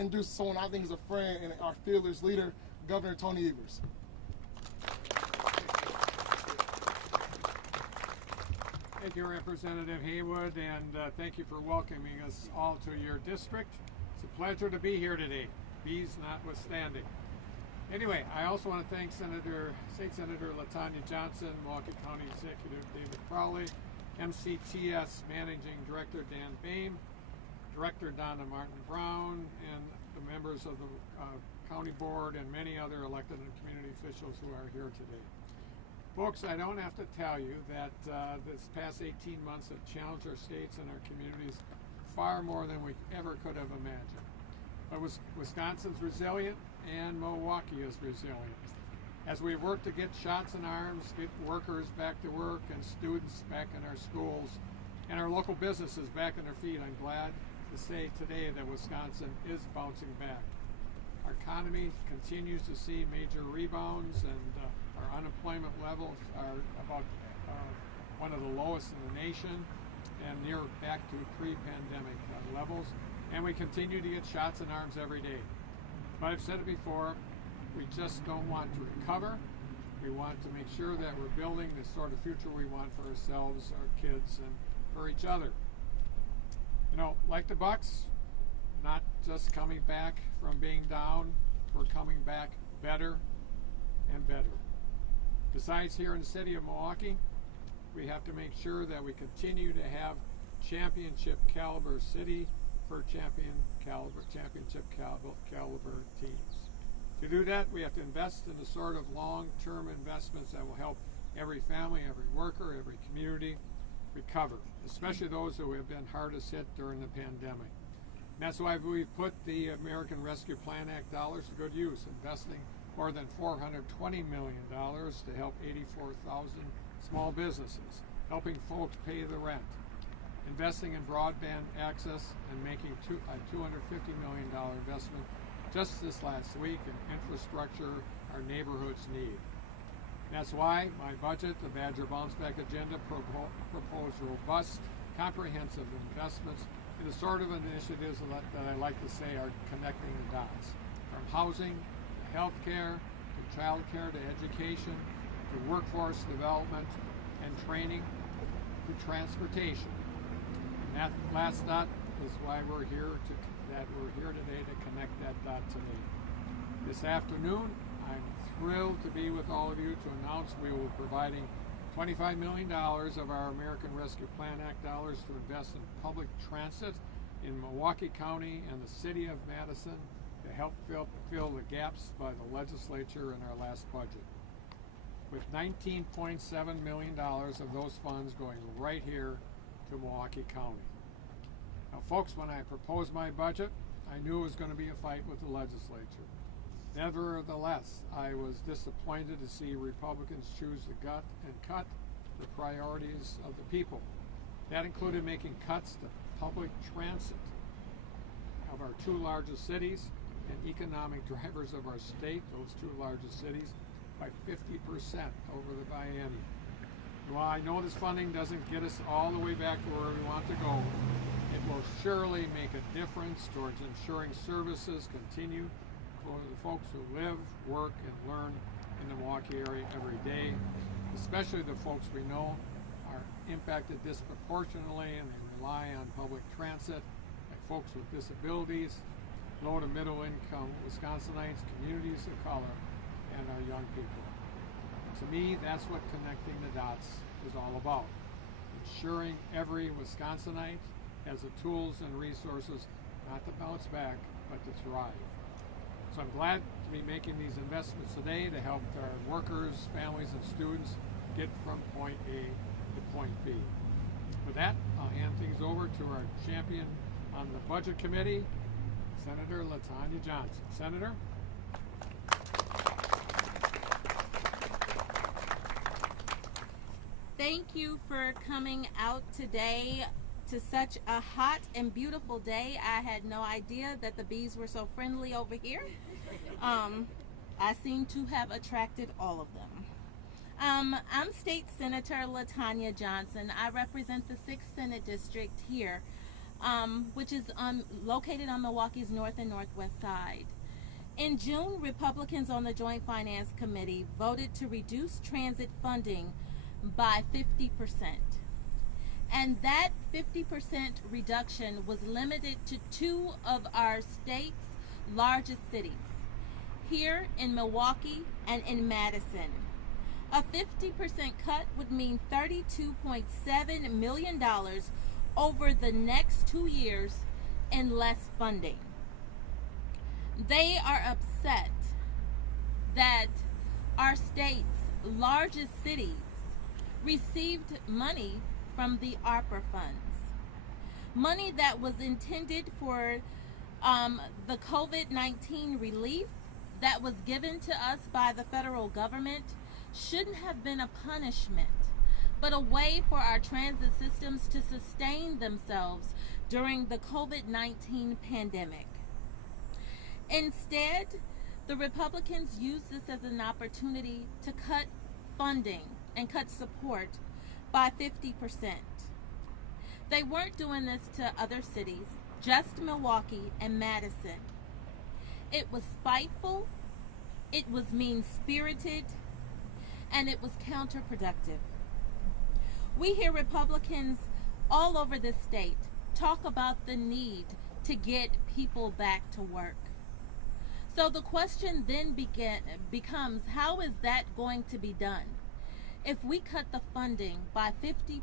introduce someone I think is a friend and our fearless leader, Governor Tony Evers. Thank you, Representative Haywood, and thank you for welcoming us all to your district. It's a pleasure to be here today, bees notwithstanding. Anyway, I also want to thank State Senator LaTonya Johnson, Milwaukee County Executive David Crowley, MCTS Managing Director Dan Boehm, Director Donna Martin Brown, and the members of the County Board and many other elected and community officials who are here today. Folks, I don't have to tell you that this past 18 months have challenged our states and our communities far more than we ever could have imagined. But Wisconsin's resilient and Milwaukee is resilient. As we work to get shots in arms, get workers back to work and students back in our schools and our local businesses back on their feet, I'm glad to say today that Wisconsin is bouncing back. Our economy continues to see major rebounds, and our unemployment levels are about one of the lowest in the nation and near back to pre-pandemic levels. And we continue to get shots in arms every day. But I've said it before, we just don't want to recover. We want to make sure that we're building the sort of future we want for ourselves, our kids, and for each other. You know, like the Bucks, not just coming back from being down, we're coming back better and better. Besides, here in the city of Milwaukee, we have to make sure that we continue to have championship caliber city for championship caliber teams. To do that, we have to invest in the sort of long-term investments that will help every family, every worker, every community recover, especially those who have been hardest hit during the pandemic. And that's why we've put the American Rescue Plan Act dollars to good use, investing more than $420 million to help 84,000 small businesses, helping folks pay the rent, investing in broadband access, and making a $250 million investment just this last week in infrastructure our neighborhoods need. That's why my budget, the Badger Bounce Back Agenda, proposed robust, comprehensive investments in the sort of initiatives that I like to say are connecting the dots, from housing to healthcare to childcare to education to workforce development and training to transportation. And that last dot is why we're here today to connect that dot today. This afternoon, I'm thrilled to be with all of you to announce we will be providing $25 million of our American Rescue Plan Act dollars to invest in public transit in Milwaukee County and the city of Madison to help fill the gaps by the legislature in our last budget, with $19.7 million of those funds going right here to Milwaukee County. Now, folks, when I proposed my budget, I knew it was going to be a fight with the legislature. Nevertheless, I was disappointed to see Republicans choose to gut and cut the priorities of the people. That included making cuts to public transit of our two largest cities and economic drivers of our state, those two largest cities, by 50% over the biennium. While I know this funding doesn't get us all the way back to where we want to go, it will surely make a difference towards ensuring services continue for the folks who live, work, and learn in the Milwaukee area every day, especially the folks we know are impacted disproportionately and they rely on public transit, like folks with disabilities, low to middle income Wisconsinites, communities of color, and our young people. To me, that's what connecting the dots is all about. Ensuring every Wisconsinite has the tools and resources not to bounce back, but to thrive. So I'm glad to be making these investments today to help our workers, families, and students get from point A to point B. With that, I'll hand things over to our champion on the Budget Committee, Senator LaTonya Johnson. Senator? Thank you for coming out today to such a hot and beautiful day. I had no idea that the bees were so friendly over here. I seem to have attracted all of them. I'm State Senator LaTonya Johnson. I represent the 6th Senate District here. which is located on Milwaukee's north and northwest side. In June, Republicans on the Joint Finance Committee voted to reduce transit funding by 50%. And that 50% reduction was limited to two of our state's largest cities, here in Milwaukee and in Madison. A 50% cut would mean $32.7 million over the next 2 years in less funding. They are upset that our state's largest cities received money from the ARPA funds, money that was intended for the COVID-19 relief that was given to us by the federal government. Shouldn't have been a punishment, but a way for our transit systems to sustain themselves during the COVID-19 pandemic. Instead, the Republicans used this as an opportunity to cut funding and cut support by 50%. They weren't doing this to other cities, just Milwaukee and Madison. It was spiteful, it was mean-spirited, and it was counterproductive. We hear Republicans all over the state talk about the need to get people back to work. So the question then becomes, how is that going to be done? If we cut the funding by 50%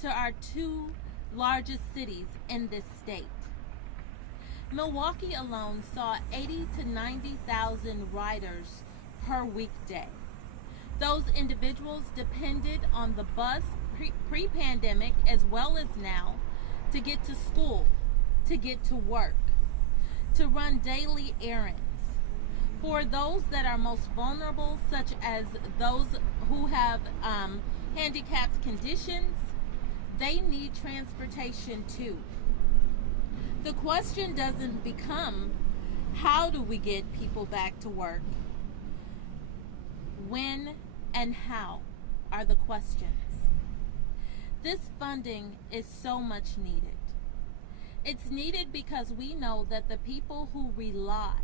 to our two largest cities in this state. Milwaukee alone saw 80 to 90,000 riders per weekday. Those individuals depended on the bus pre-pandemic as well as now to get to school, to get to work, to run daily errands. For those that are most vulnerable, such as those who have handicapped conditions, they need transportation too. The question doesn't become, how do we get people back to work? When and how are the questions. This funding is so much needed. It's needed because we know that the people who rely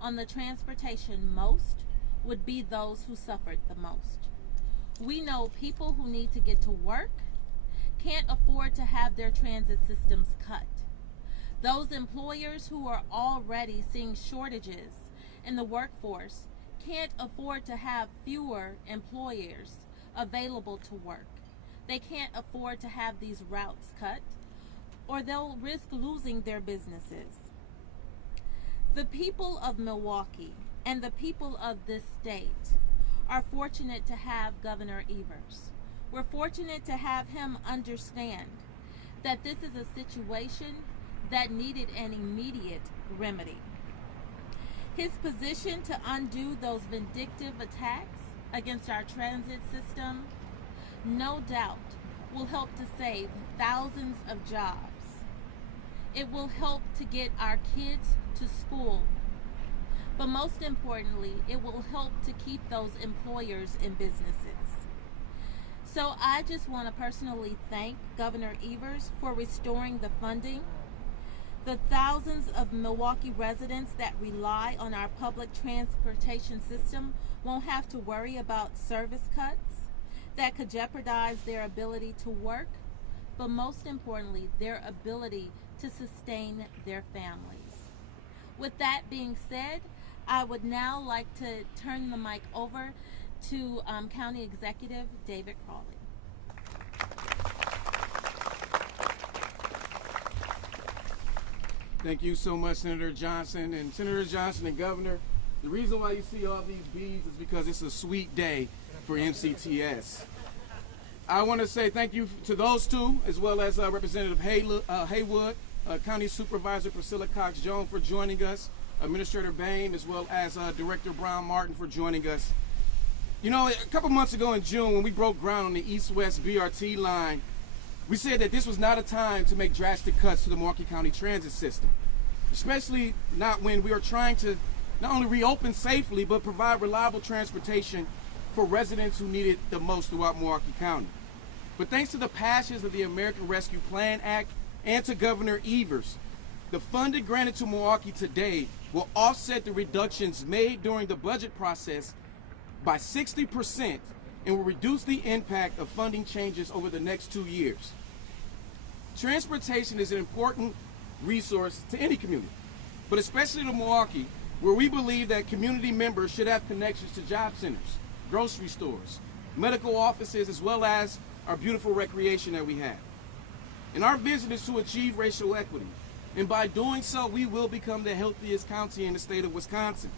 on the transportation most would be those who suffered the most. We know people who need to get to work can't afford to have their transit systems cut. Those employers who are already seeing shortages in the workforce can't afford to have fewer employers available to work. They can't afford to have these routes cut, or they'll risk losing their businesses. The people of Milwaukee and the people of this state are fortunate to have Governor Evers. We're fortunate to have him understand that this is a situation that needed an immediate remedy. His position to undo those vindictive attacks against our transit system, no doubt, will help to save thousands of jobs. It will help to get our kids to school. But most importantly, it will help to keep those employers in businesses. So I just want to personally thank Governor Evers for restoring the funding. The thousands of Milwaukee residents that rely on our public transportation system won't have to worry about service cuts that could jeopardize their ability to work, but most importantly, their ability to sustain their families. With that being said, I would now like to turn the mic over to County Executive David Crawley. Thank you so much, Senator Johnson. And Senator Johnson and Governor, the reason why you see all these bees is because it's a sweet day for MCTS. I want to say thank you to those two, as well as Representative Haywood, County Supervisor Priscilla Cox-Jones for joining us, Administrator Bain, as well as Director Brown Martin for joining us. You know, a couple months ago in June, when we broke ground on the East-West BRT line, we said that this was not a time to make drastic cuts to the Milwaukee County transit system, especially not when we are trying to not only reopen safely, but provide reliable transportation for residents who need it the most throughout Milwaukee County. But thanks to the passage of the American Rescue Plan Act, and to Governor Evers, the funding granted to Milwaukee today will offset the reductions made during the budget process by 60% and will reduce the impact of funding changes over the next 2 years. Transportation is an important resource to any community, but especially to Milwaukee, where we believe that community members should have connections to job centers, grocery stores, medical offices, as well as our beautiful recreation that we have. And our vision is to achieve racial equity. And by doing so, we will become the healthiest county in the state of Wisconsin.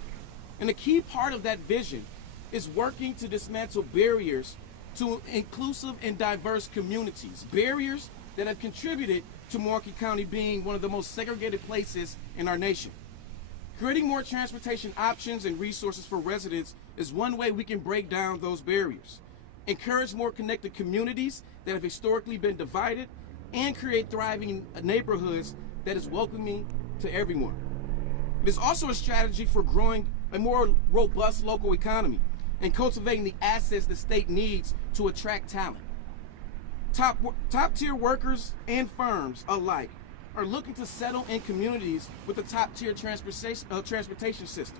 And a key part of that vision is working to dismantle barriers to inclusive and diverse communities, barriers that have contributed to Milwaukee County being one of the most segregated places in our nation. Creating more transportation options and resources for residents is one way we can break down those barriers, encourage more connected communities that have historically been divided, and create thriving neighborhoods that is welcoming to everyone. It is also a strategy for growing a more robust local economy and cultivating the assets the state needs to attract talent. Top-tier workers and firms alike are looking to settle in communities with a top-tier transportation system.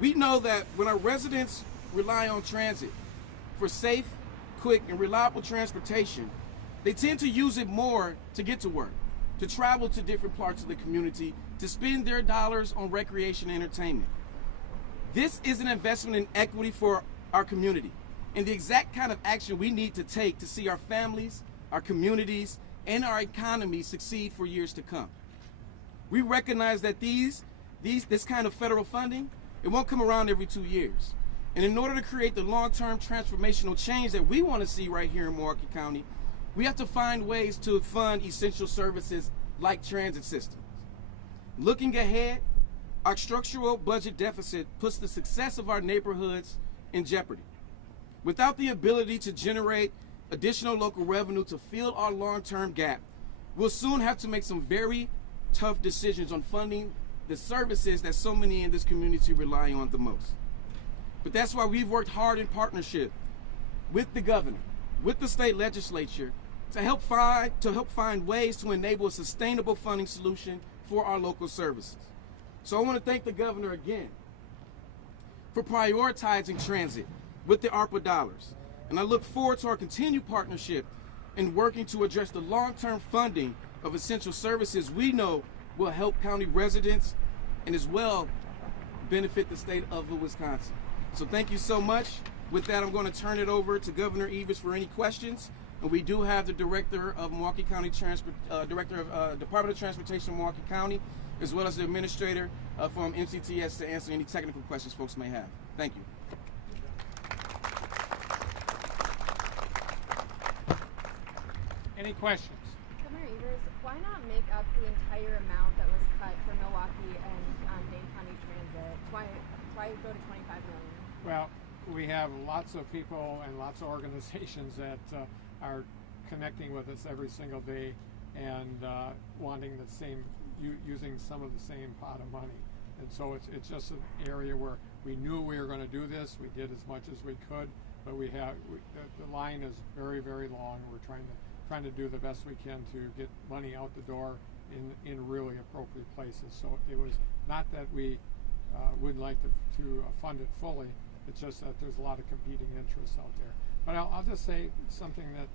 We know that when our residents rely on transit for safe, quick, and reliable transportation, they tend to use it more to get to work, to travel to different parts of the community, to spend their dollars on recreation and entertainment. This is an investment in equity for our community and the exact kind of action we need to take to see our families, our communities, and our economy succeed for years to come. We recognize that this kind of federal funding, it won't come around every 2 years. And in order to create the long-term transformational change that we want to see right here in Milwaukee County, we have to find ways to fund essential services like transit systems. Looking ahead, our structural budget deficit puts the success of our neighborhoods in jeopardy. Without the ability to generate additional local revenue to fill our long-term gap, we'll soon have to make some very tough decisions on funding the services that so many in this community rely on the most. But that's why we've worked hard in partnership with the governor, with the state legislature, to help find ways to enable a sustainable funding solution for our local services. So I want to thank the governor again for prioritizing transit with the ARPA dollars. And I look forward to our continued partnership in working to address the long-term funding of essential services we know will help county residents and as well benefit the state of Wisconsin. So thank you so much. With that, I'm going to turn it over to Governor Evers for any questions. And we do have the Director of Milwaukee County Director of Department of Transportation, Milwaukee County, as well as the Administrator from MCTS to answer any technical questions folks may have. Thank you. Any questions? Governor Evers, why not make up the entire amount that was cut for Milwaukee and Dane County Transit? Why go to $25 million? Well, we have lots of people and lots of organizations that are connecting with us every single day and wanting the same, using some of the same pot of money. And so it's just an area where we knew we were going to do this. We did as much as we could, but the line is very, very long. We're trying to do the best we can to get money out the door in really appropriate places. So it was not that we would like to fund it fully. It's just that there's a lot of competing interests out there. But I'll just say something that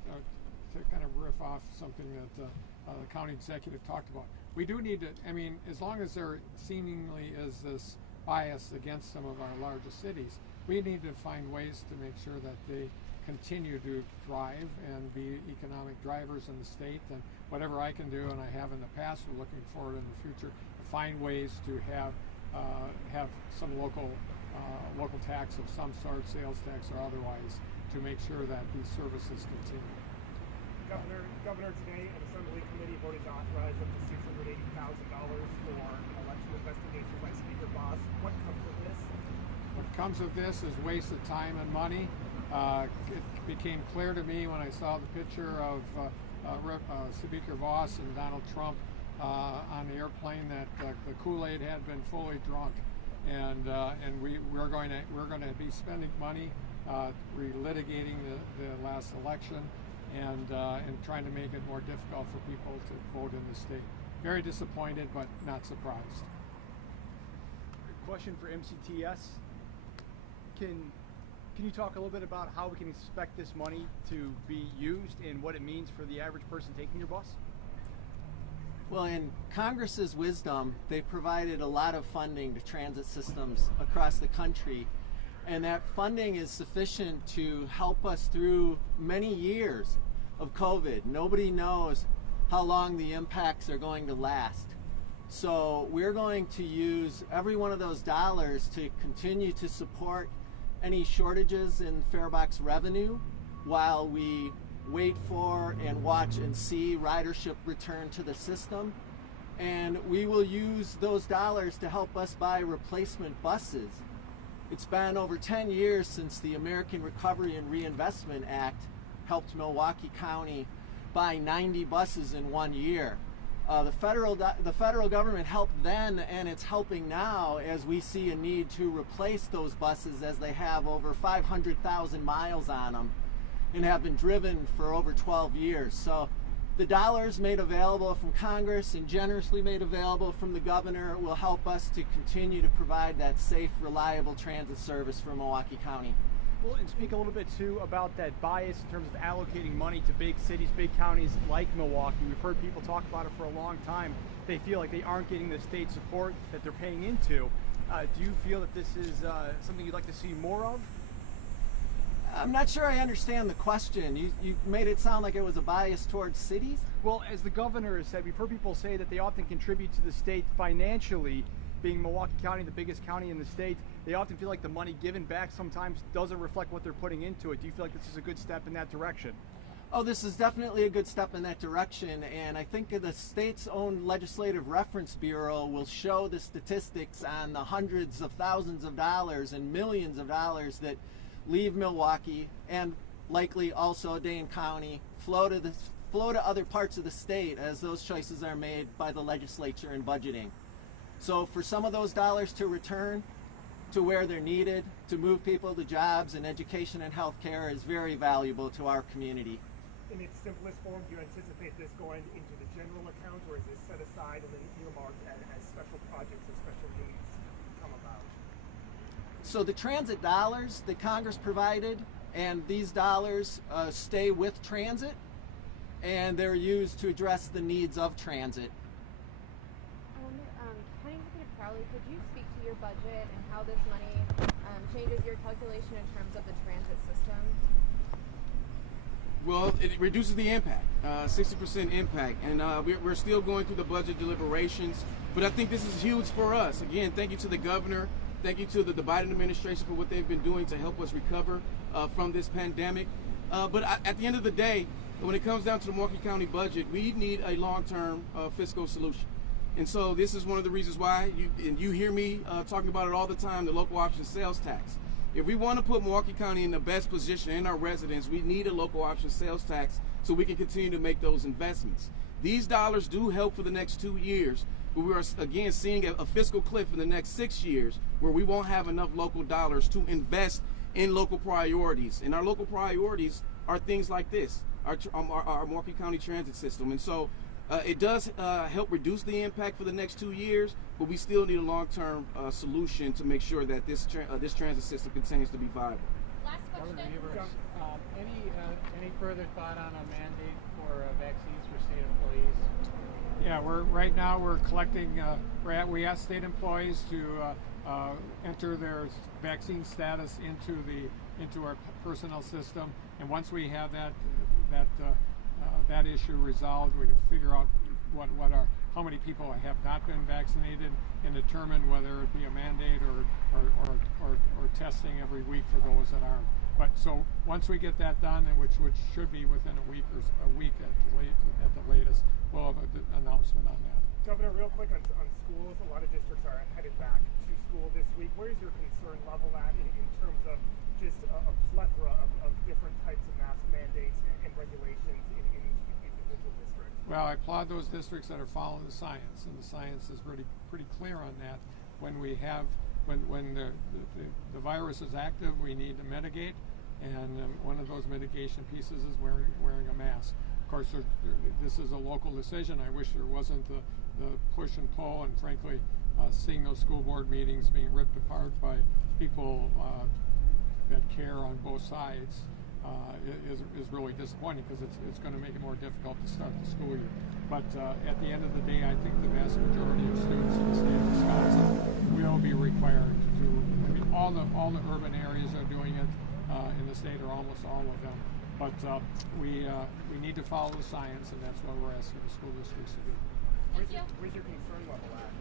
to kind of riff off something that the county executive talked about. We do need to, I mean, as long as there seemingly is this bias against some of our largest cities, we need to find ways to make sure that they continue to thrive and be economic drivers in the state. And whatever I can do, and I have in the past, we're looking forward in the future to find ways to have some local tax of some sort, sales tax or otherwise, to make sure that these services continue. Governor, today an Assembly committee voted to authorize up to $680,000 for election investigations by Speaker Voss. What comes of this? What comes of this is wasted time and money. It became clear to me when I saw the picture of Speaker Voss and Donald Trump on the airplane that the Kool-Aid had been fully drunk, and we're going to be spending money relitigating the last election. and trying to make it more difficult for people to vote in the state. Very disappointed, but not surprised. Question for MCTS. Can you talk a little bit about how we can expect this money to be used and what it means for the average person taking your bus? Well, in Congress's wisdom, they provided a lot of funding to transit systems across the country, and that funding is sufficient to help us through many years of COVID. Nobody knows how long the impacts are going to last. So we're going to use every one of those dollars to continue to support any shortages in farebox revenue while we wait for and watch and see ridership return to the system. And we will use those dollars to help us buy replacement buses. It's been over 10 years since the American Recovery and Reinvestment Act helped Milwaukee County buy 90 buses in 1 year. The federal government helped then, and it's helping now as we see a need to replace those buses as they have over 500,000 miles on them and have been driven for over 12 years. So the dollars made available from Congress and generously made available from the governor will help us to continue to provide that safe, reliable transit service for Milwaukee County. Well, and speak a little bit too about that bias in terms of allocating money to big cities, big counties like Milwaukee. We've heard people talk about it for a long time. They feel like they aren't getting the state support that they're paying into. Do you feel that this is something you'd like to see more of? I'm not sure I understand the question. You made it sound like it was a bias towards cities? Well, as the governor has said, we've heard people say that they often contribute to the state financially. Being Milwaukee County, the biggest county in the state, they often feel like the money given back sometimes doesn't reflect what they're putting into it. Do you feel like this is a good step in that direction? Oh, this is definitely a good step in that direction, and I think the state's own Legislative Reference Bureau will show the statistics on the hundreds of thousands of dollars and millions of dollars that leave Milwaukee and likely also Dane County, flow to other parts of the state as those choices are made by the legislature in budgeting. So for some of those dollars to return to where they're needed, to move people to jobs and education and healthcare is very valuable to our community. In its simplest form, do you anticipate this going into the general account, or is this set aside and then earmarked as special projects or special needs come about? So the transit dollars that Congress provided, and these dollars stay with transit, and they're used to address the needs of transit. County Executive Crowley, could you speak to your budget and how this money changes your calculation in terms of the transit system? Well, it reduces the impact, 60% impact, and we're still going through the budget deliberations, but I think this is huge for us. Again, thank you to the governor, thank you to the Biden administration for what they've been doing to help us recover from this pandemic. But at the end of the day, when it comes down to the Milwaukee County budget, we need a long-term fiscal solution. And so this is one of the reasons why, you hear me talking about it all the time, the local option sales tax. If we want to put Milwaukee County in the best position and our residents, we need a local option sales tax so we can continue to make those investments. These dollars do help for the next 2 years, but we are again seeing a fiscal cliff in the next 6 years where we won't have enough local dollars to invest in local priorities. And our local priorities are things like this, our Milwaukee County transit system. And so it does help reduce the impact for the next 2 years, but we still need a long-term solution to make sure that this transit system continues to be viable. Last question. Any further thought on a mandate for vaccines for state employees? Yeah, right now we're collecting. We ask state employees to enter their vaccine status into our personnel system, and once we have that issue resolved, we can figure out how many people have not been vaccinated and determine whether it be a mandate or testing every week for those that aren't. But so once we get that done, which should be within a week at the latest, we'll have an announcement on that. Governor, real quick on schools, a lot of districts are headed back to school this week. Where is your concern level at in terms of just a plethora of different types of mask mandates and regulations in each individual district? Well, I applaud those districts that are following the science, and the science is pretty clear on that. When the virus is active, we need to mitigate. and one of those mitigation pieces is wearing a mask. Of course, this is a local decision. I wish there wasn't the push and pull, and frankly, seeing those school board meetings being ripped apart by people that care on both sides is really disappointing, because it's going to make it more difficult to start the school year. But at the end of the day, I think the vast majority of students in the state of Wisconsin will be required to do. I mean, all the urban areas are doing it in the state, or almost all of them. But we need to follow the science, and that's what we're asking the school districts to do. Where's your concern level at?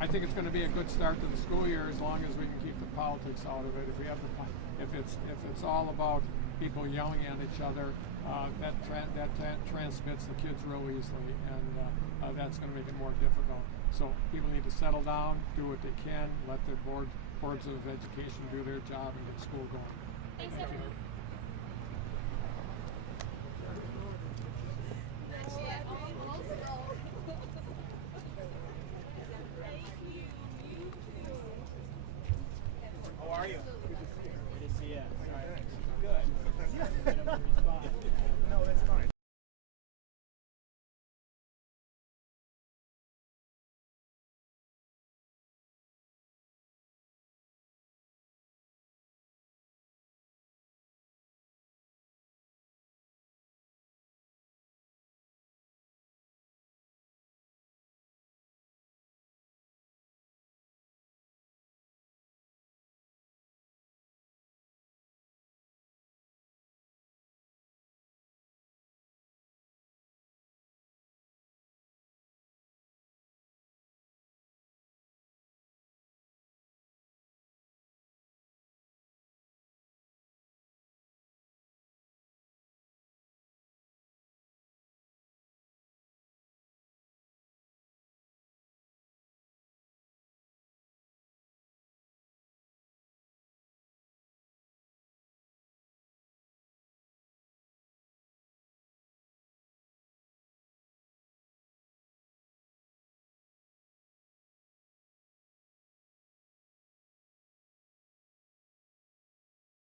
I think it's going to be a good start to the school year, as long as we can keep the politics out of it. If we have if it's all about people yelling at each other, that transmits the kids real easily, and that's going to make it more difficult. So people need to settle down, do what they can, let their boards of education do their job, and get school going. Thanks, everyone.